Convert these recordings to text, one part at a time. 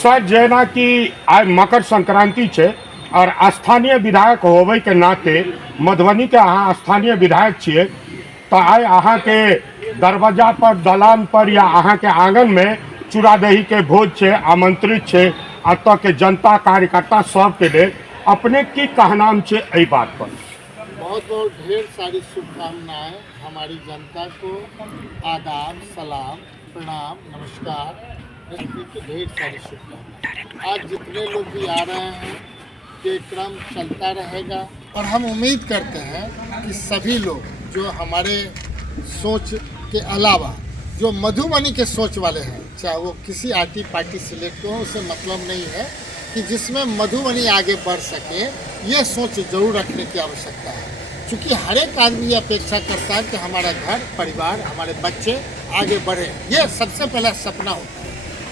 Sir जेना कि आज मकर संक्रांति है और स्थानीय विधायक होवे के नाते मधुबनी के अहाँ स्थानीय विधायक छे, तो आइ अहाँ के दरवाजा पर, दलान पर या अहाँ के आंगन में चूड़ा दही के भोज छे, आमंत्रित छे अत के जनता कार्यकर्ता सबके लिए अपने की कहनाम छे एहि बात पर? बहुत बहुत ढेर सारी शुभकामनाएं हमारी जनता को। आदाब, सलाम, प्रणाम, नमस्कार, ढेर सारी शुभकामनाएं। आज जितने लोग भी आ रहे हैं ये क्रम चलता रहेगा और हम उम्मीद करते हैं कि सभी लोग जो हमारे सोच के अलावा जो मधुबनी के सोच वाले हैं, चाहे वो किसी आर्टी पार्टी सिलेक्ट हो, उसे मतलब नहीं है कि जिसमें मधुबनी आगे बढ़ सके, ये सोच जरूर रखने की आवश्यकता है। क्योंकि हर एक आदमी ये अपेक्षा करता है कि हमारा घर परिवार, हमारे बच्चे आगे बढ़े, ये सबसे पहला सपना होता है।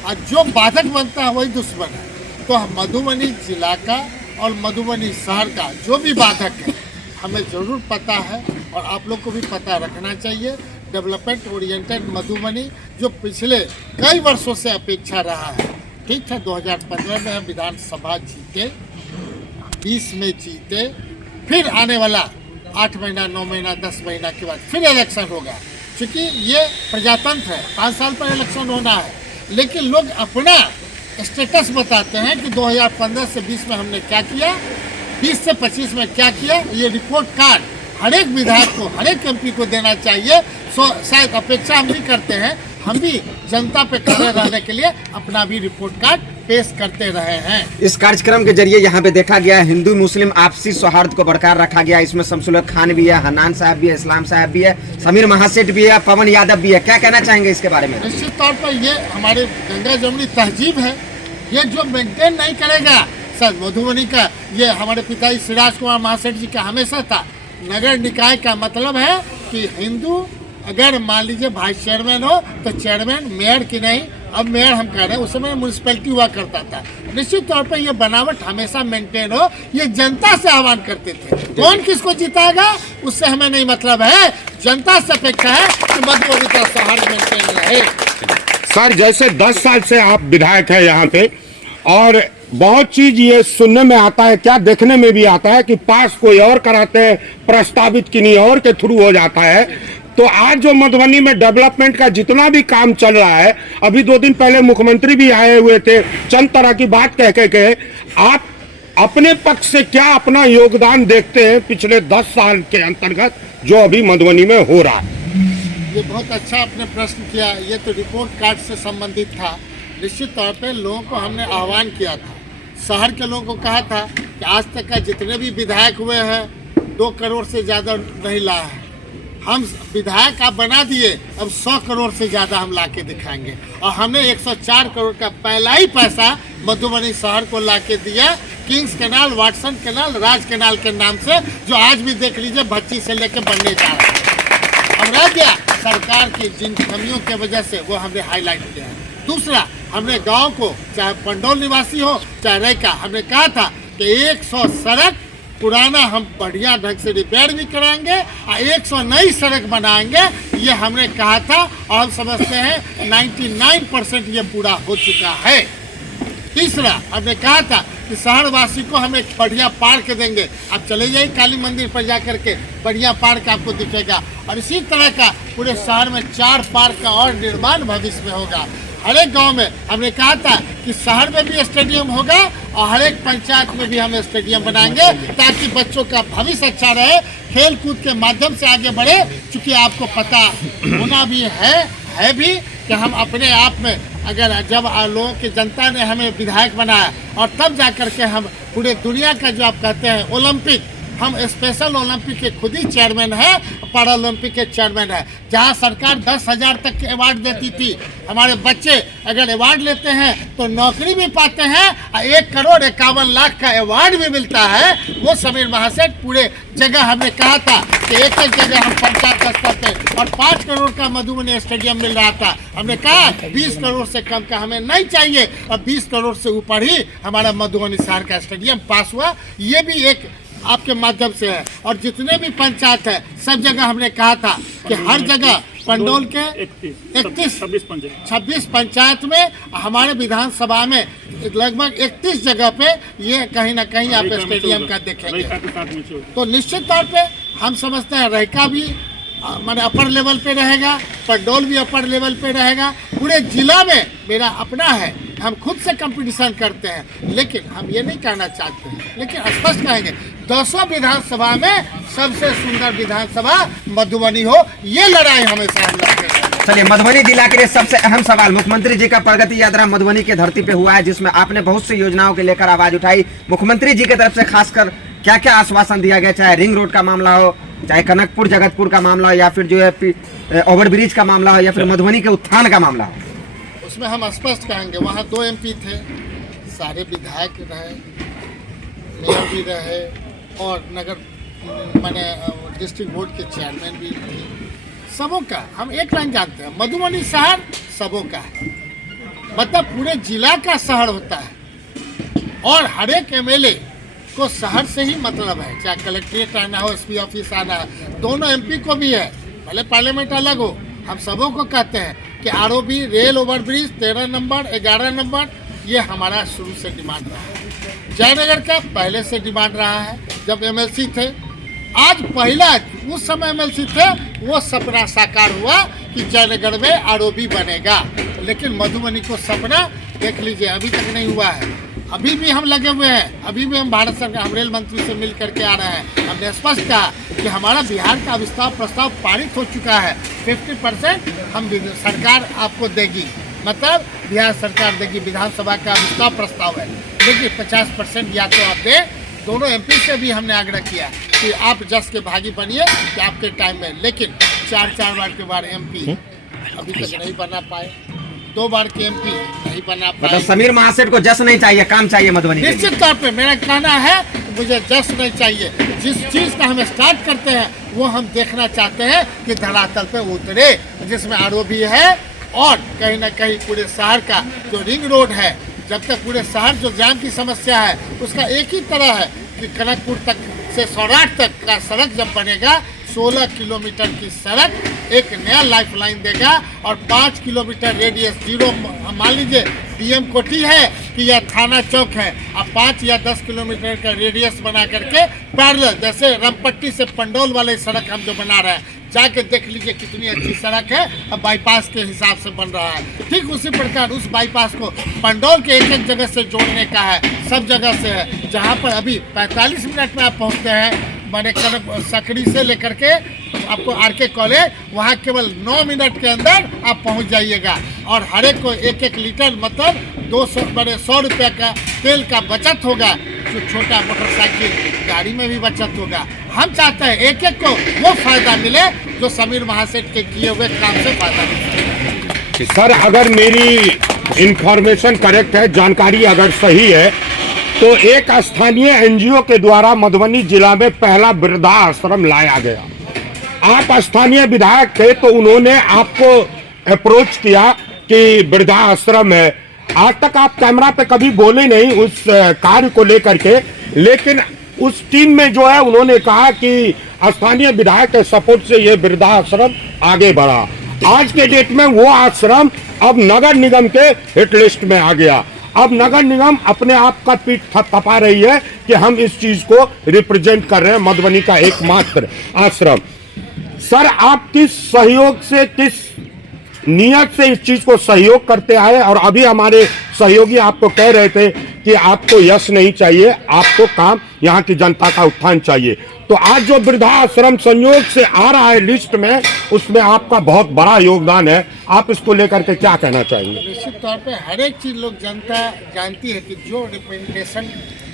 और जो बाधक बनता है वही दुश्मन है। तो मधुबनी जिला का और मधुबनी शहर का जो भी बाधक है हमें ज़रूर पता है और आप लोग को भी पता रखना चाहिए। डेवलपमेंट ओरिएंटेड मधुबनी जो पिछले कई वर्षों से अपेक्षा रहा है। ठीक था, 2015 में हम विधानसभा जीते, 20 में जीते, फिर आने वाला 8 महीना, 9 महीना, 10 महीना के बाद फिर इलेक्शन होगा। क्योंकि ये प्रजातंत्र है, 5 साल पर इलेक्शन होना है। लेकिन लोग अपना स्टेटस बताते हैं कि 2015 से 20 में हमने क्या किया, 20 से 25 में क्या किया। ये रिपोर्ट कार्ड हर एक विधायक को, हर एक एमपी को देना चाहिए। शायद अपेक्षा हम भी करते हैं, हम भी जनता पे खड़े रहने के लिए अपना भी रिपोर्ट कार्ड पेश करते रहे हैं। इस कार्यक्रम के जरिए यहाँ पे देखा गया हिंदू मुस्लिम आपसी सौहार्द को बरकरार रखा गया। इसमें शमसुल्लह खान भी है, हनान साहब भी है, इस्लाम साहब भी है, समीर महासेठ भी है, पवन यादव भी है। क्या कहना चाहेंगे इसके बारे में? निश्चित तौर पर ये हमारे गंगा जमुनी तहजीब है, ये जो मेंटेन नहीं करेगा। सर मधुबनी का ये हमारे पिताजी सिराज कुमार महासेठ जी का हमेशा था। नगर निकाय का मतलब है कि हिंदू अगर मान लीजिए वाइस चेयरमैन हो तो चेयरमैन, मेयर की नहीं, अब मेयर हम कह रहे हैं, उस समय म्यूनसिपैलिटी हुआ करता था। निश्चित तौर पर ये बनावट हमेशा मेंटेन हो, ये जनता से आह्वान करते थे। कौन किसको जिताएगा उससे हमें नहीं मतलब है, जनता से अपेक्षा है कि मधुबनी का सौहार्द मेंटेन रहे। सर जैसे 10 साल से आप विधायक हैं यहाँ पे, और बहुत चीज ये सुनने में आता है, क्या देखने में भी आता है कि पास कोई और कराते हैं, प्रस्तावित किन्हीं और के थ्रू हो जाता है। तो आज जो मधुबनी में डेवलपमेंट का जितना भी काम चल रहा है, अभी 2 दिन पहले मुख्यमंत्री भी आए हुए थे, चंद तरह की बात कह के आप अपने पक्ष से क्या अपना योगदान देखते हैं पिछले 10 साल के अंतर्गत जो अभी मधुबनी में हो रहा है? ये बहुत अच्छा आपने प्रश्न किया। ये तो रिपोर्ट कार्ड से संबंधित था। निश्चित तौर पे लोगों को हमने आह्वान किया था, शहर के लोगों को कहा था कि आज तक का जितने भी विधायक हुए हैं 2 करोड़ से ज़्यादा नहीं लाए हैं। हम विधायक आप बना दिए, अब 100 करोड़ से ज़्यादा हम ला के दिखाएंगे। और हमने 104 करोड़ का पहला ही पैसा मधुबनी शहर को ला के दिया, किंग्स कैनाल, वाटसन कैनाल, राज कैनाल के नाम से, जो आज भी देख लीजिए भच्ची से लेके बनने जा रहा है। अब रह गया सरकार की जिन कमियों की वजह से, वो हमने हाईलाइट किया है। दूसरा, हमने गांव को, चाहे पंडौल निवासी हो चाहे रैका, हमने कहा था कि 100 सड़क पुराना हम बढ़िया ढंग से रिपेयर भी कराएंगे और 100 नई सड़क बनाएंगे। ये हमने कहा था और हम समझते हैं 99% ये पूरा हो चुका है। तीसरा, हमने कहा था कि शहरवासी को हम एक बढ़िया पार्क देंगे। आप चले जाइए काली मंदिर पर जा करके, बढ़िया पार्क आपको दिखेगा। और इसी तरह का पूरे शहर में 4 पार्क का और निर्माण भविष्य में होगा। हर एक गांव में हमने कहा था कि शहर में भी स्टेडियम होगा और हर एक पंचायत में भी हम स्टेडियम बनाएंगे, ताकि बच्चों का भविष्य अच्छा रहे, खेल कूद के माध्यम से आगे बढ़े। चूँकि आपको पता होना भी है भी कि हम अपने आप में, अगर जब लोगों की जनता ने हमें विधायक बनाया और तब जा कर के हम पूरे दुनिया का जो आप कहते हैं ओलंपिक, हम स्पेशल ओलंपिक के खुद ही चेयरमैन है, पैरा ओलंपिक के चेयरमैन है। जहां सरकार 10,000 तक के अवार्ड देती थी, हमारे बच्चे अगर अवार्ड लेते हैं तो नौकरी भी पाते हैं और 1,51,00,000 का अवार्ड भी मिलता है। वो समीर महासेठ पूरे जगह हमने कहा था कि एक जगह हम पंचायत स्तर पे, और 5 करोड़ का मधुबनी स्टेडियम मिल रहा था। हमने कहा 20 करोड़ से कम का हमें नहीं चाहिए, और 20 करोड़ से ऊपर ही हमारा मधुबनी शहर का स्टेडियम पास हुआ। ये भी एक आपके माध्यम से है। और जितने भी पंचायत है सब जगह हमने कहा था कि हर जगह पंडौल के 26 पंचायत में हमारे विधानसभा में लगभग 31 जगह पे ये कहीं ना कहीं आप स्टेडियम का देखेंगे। तो निश्चित तौर पे हम समझते हैं रहिका भी माने अपर लेवल पे रहेगा, पडडौल भी अपर लेवल पे रहेगा। पूरे जिला में मेरा अपना है, हम खुद से कंपटीशन करते हैं, लेकिन हम ये नहीं कहना चाहते हैं, लेकिन स्पष्ट कहेंगे 200 विधानसभा में सबसे सुंदर विधानसभा मधुबनी हो, ये लड़ाई हमेशा हम लड़ते हैं। चलिए, मधुबनी जिला के लिए सबसे अहम सवाल, मुख्यमंत्री जी का प्रगति यात्रा मधुबनी की धरती पे हुआ है, जिसमें आपने बहुत सी योजनाओं को लेकर आवाज उठाई। मुख्यमंत्री जी की तरफ से खासकर क्या क्या आश्वासन दिया गया, चाहे रिंग रोड का मामला हो, चाहे कनकपुर जगतपुर का मामला हो, या फिर जो है ओवरब्रिज का मामला हो, या फिर मधुबनी के उत्थान का मामला हो? उसमें हम स्पष्ट कहेंगे, वहाँ 2 MP थे, सारे विधायक रहे, मेयर भी रहे और नगर माने डिस्ट्रिक्ट बोर्ड के चेयरमैन भी थे। सबों का हम एक लाइन जानते हैं, मधुबनी शहर सबों का है, मतलब पूरे जिला का शहर होता है और हर एक MLA को शहर से ही मतलब है, चाहे कलेक्ट्रेट आना हो, SP ऑफिस आना है, दोनों MP को भी है, भले पार्लियामेंट अलग हो। हम सबों को कहते हैं कि ROB rail overbridge 13 number 11 number ये हमारा शुरू से डिमांड रहा है। जयनगर का पहले से डिमांड रहा है, जब MLC थे। आज पहला उस समय MLC थे, वो सपना साकार हुआ कि जयनगर में ROB बनेगा, लेकिन मधुबनी को सपना देख लीजिए अभी तक नहीं हुआ है। अभी भी हम लगे हुए हैं, अभी भी हम भारत सरकार हम रेल मंत्री से मिल करके आ रहे हैं। हमने स्पष्ट कहा कि हमारा बिहार का विस्तार प्रस्ताव पारित हो चुका है, 50% हम सरकार आपको देगी, मतलब बिहार सरकार देगी, विधानसभा का विस्तार प्रस्ताव है, लेकिन 50% या तो आप दें। दोनों MP से भी हमने आग्रह किया कि आप जस के भागी बनिए कि आपके टाइम में, लेकिन 4 बार के बाद MP अभी तक नहीं बना पाए, 2 बार के MP नहीं बना पाए। मतलब समीर महासेठ को जस नहीं चाहिए, काम चाहिए मधुबनी। निश्चित तौर पे मेरा कहना है मुझे जस नहीं चाहिए, जिस चीज़ का हम स्टार्ट करते हैं वो हम देखना चाहते हैं कि धरातल पे उतरे, जिसमें ROB है और कहीं ना कहीं पूरे शहर का जो रिंग रोड है, जब तक पूरे शहर जो जाम की समस्या है उसका एक ही तरह है कि कनकपुर तक से सौराठ तक का सड़क जब बनेगा, 16 किलोमीटर की सड़क एक नया लाइफलाइन देगा और 5 किलोमीटर रेडियस जीरो, मान लीजिए DM कोठी है कि यह थाना चौक है, अब 5 या 10 किलोमीटर का रेडियस बना करके पैरेलल, जैसे रामपट्टी से पंडौल वाले सड़क हम जो बना रहे हैं, जाके देख लीजिए कितनी अच्छी सड़क है, अब बाईपास के हिसाब से बन रहा है। ठीक उसी प्रकार उस बाईपास को पंडौल के एक जगह से जोड़ने का है, सब जगह से है, जहाँ पर अभी 45 मिनट में आप पहुँचते हैं, मैंने सकड़ी से लेकर के आपको RK कॉलेज, वहाँ केवल 9 मिनट के अंदर आप पहुँच जाइएगा और हर एक को 1-1 लीटर मतलब 100 रुपये का तेल का बचत होगा, जो छोटा मोटरसाइकिल गाड़ी में भी बचत होगा। हम चाहते हैं एक को वो फायदा मिले जो समीर महासेठ के किए हुए काम से फायदा मिले। सर, अगर मेरी इंफॉर्मेशन करेक्ट है, जानकारी अगर सही है, तो एक स्थानीय NGO के द्वारा मधुबनी जिला में पहला वृद्धाश्रम लाया गया। आप स्थानीय विधायक थे तो उन्होंने आपको अप्रोच किया कि वृद्धाश्रम है। आज तक आप कैमरा पे कभी बोले नहीं उस कार्य को लेकर के, लेकिन उस टीम में जो है उन्होंने कहा कि स्थानीय विधायक के सपोर्ट से ये वृद्धाश्रम आगे बढ़ा। आज के डेट में वो आश्रम अब नगर निगम के हिट लिस्ट में आ गया। अब नगर निगम अपने आप का पीठ थपथपा रही है कि हम इस चीज को रिप्रेजेंट कर रहे हैं, मधुबनी का एकमात्र आश्रम। सर, आप किस सहयोग से, किस नियत से इस चीज को सहयोग करते आए, और अभी हमारे सहयोगी आपको कह रहे थे कि आपको यश नहीं चाहिए, आपको काम यहाँ की जनता का उत्थान चाहिए, तो आज जो वृद्धाश्रम संयोग से आ रहा है लिस्ट में, उसमें आपका बहुत बड़ा योगदान है। आप इसको लेकर के क्या कहना चाहेंगे? निश्चित तौर पे हर एक चीज़ लोग जनता जानती है कि जो रिप्रेजेंटेशन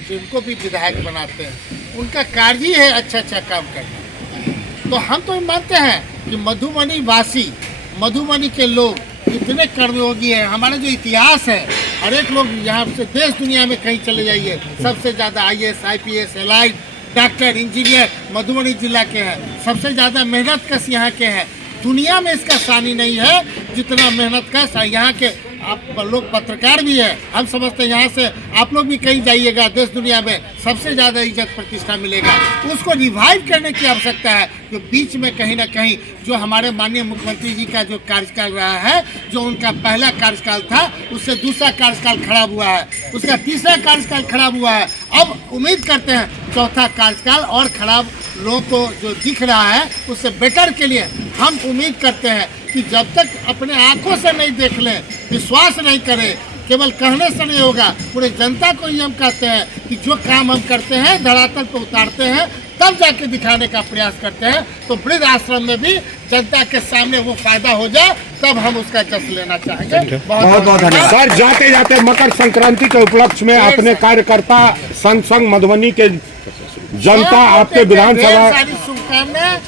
जिनको भी विधायक बनाते हैं उनका कार्य ही है अच्छा काम करना। तो हम तो मानते हैं कि मधुबनी वासी, मधुबनी के लोग इतने कर्मयोगी हैं। हमारा जो इतिहास है, हर एक लोग यहाँ से देश दुनिया में कहीं चले जाइए, सबसे ज़्यादा IAS IPS allied doctor engineer Madhubani जिला के हैं, सबसे ज़्यादा मेहनत कश यहाँ के हैं। दुनिया में इसका सानी नहीं है जितना मेहनत कश यहाँ के आप लोग पत्रकार भी है, हम समझते हैं यहाँ से आप लोग भी कहीं जाइएगा देश दुनिया में सबसे ज़्यादा इज्जत प्रतिष्ठा मिलेगा। उसको रिवाइव करने की आवश्यकता है। जो बीच में कहीं ना कहीं जो हमारे माननीय मुख्यमंत्री जी का जो कार्यकाल रहा है, जो उनका पहला कार्यकाल था, उससे दूसरा कार्यकाल खराब हुआ है, उसका तीसरा कार्यकाल खराब हुआ है। अब उम्मीद करते हैं चौथा कार्यकाल और खराब लोगों को जो दिख रहा है उससे बेटर के लिए हम उम्मीद करते हैं कि जब तक अपने आंखों से नहीं देख लें, विश्वास नहीं करें, केवल कहने से नहीं होगा, पूरे जनता को ही हम कहते हैं कि जो काम हम करते हैं धरातल पर उतारते हैं, तब जाके दिखाने का प्रयास करते हैं। तो वृद्ध आश्रम में भी जनता के सामने वो फायदा हो जाए, तब हम उसका जश्न लेना चाहेंगे। बहुत बहुत धन्यवाद सर। जाते जाते मकर संक्रांति के उपलक्ष्य में अपने कार्यकर्ता संग मधुबनी के जनता आपके विधानसभा सारी शुभकामनाएं,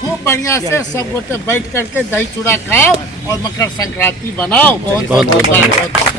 खूब बढ़िया से सब गोटे बैठ करके दही चूड़ा खाओ और मकर संक्रांति बनाओ। बहुत बहुत धन्यवाद।